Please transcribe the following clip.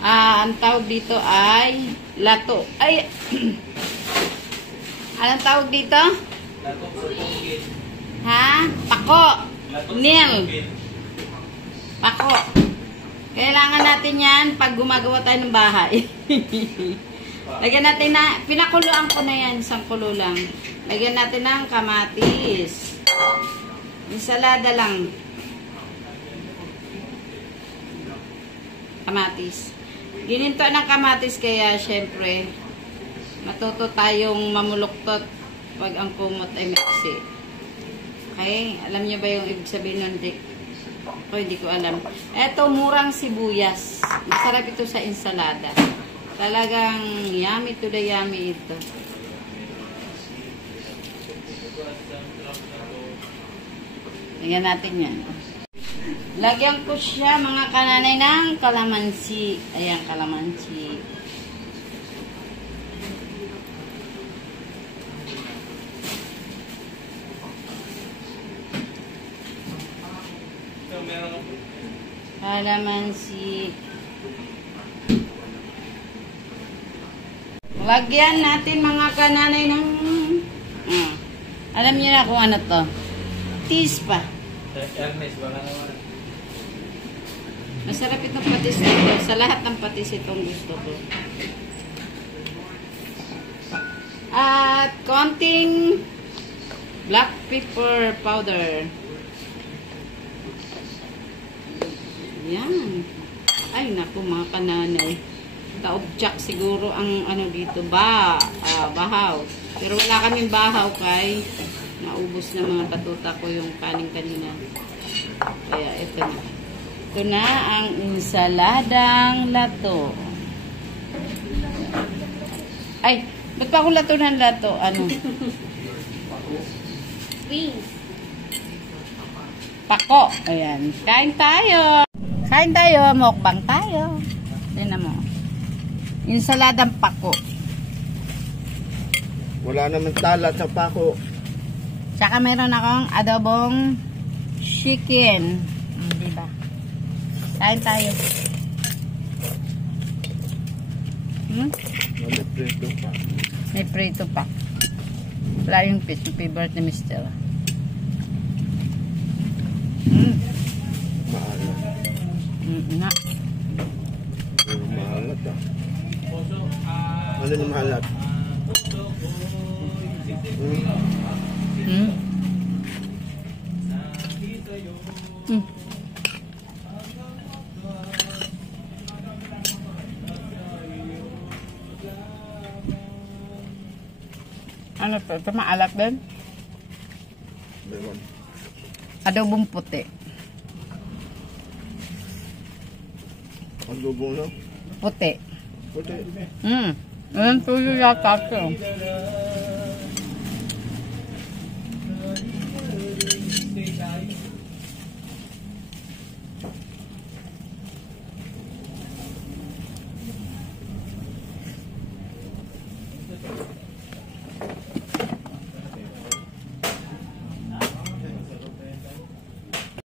Ang tawag dito ay lato. Ay, anong tawag dito? Lato sa tungkit. Ha? Pako. Nil. Pako. Kailangan natin yan pag gumagawa tayo ng bahay. Lagyan natin na, pinakuluan ko na yan, isang kulo lang. Lagyan natin ng kamatis. Ensalada lang. Kamatis. Gininto ng kamatis kaya syempre matuto tayong mamuluktot pag ang kumot ay mixi. Okay? Alam niyo ba yung ibig sabihin nun? Ako hindi ko alam. Eto, murang sibuyas. Masarap ito sa ensalada. Talagang yummy to the yummy ito. Lagyan natin yan. Lagyan ko siya mga kananay ng kalamansi. Ayan, kalamansi. Kalamansi. Lagyan natin mga kananay ng alam niyo na kung ano to. Tispa. Ernest, wala naman. Masarap itong patis nito. Sa lahat ng patis itong gusto ko. At konting black pepper powder. Yan. Ay, naku mga kananay. Taobjak siguro ang ano dito. Bahaw. Pero wala kaming bahaw kay naubos na mga batuta ko yung kanin kanina. Kaya ito na. Ito na ang ensaladang lato. Ay, ba't pa akong lato ng lato? Ano? Wings. Pako. Ayan. Kain tayo. Kain tayo. Mukbang tayo. Tingnan mo. Ensaladang pako. Wala naman talat sa pako. Tsaka meron akong adobong chicken. Diba? Kain tayo. May prito pa. May prito pa. Flying fish. Yung favorite ni Mr. Maalat. Na. Maalat ah. Ano yung maalat? Ano to? Ito maalat din? Meron. Adobong puti. Adobo na? Puti. Puti. Ayan tuyo yata ito.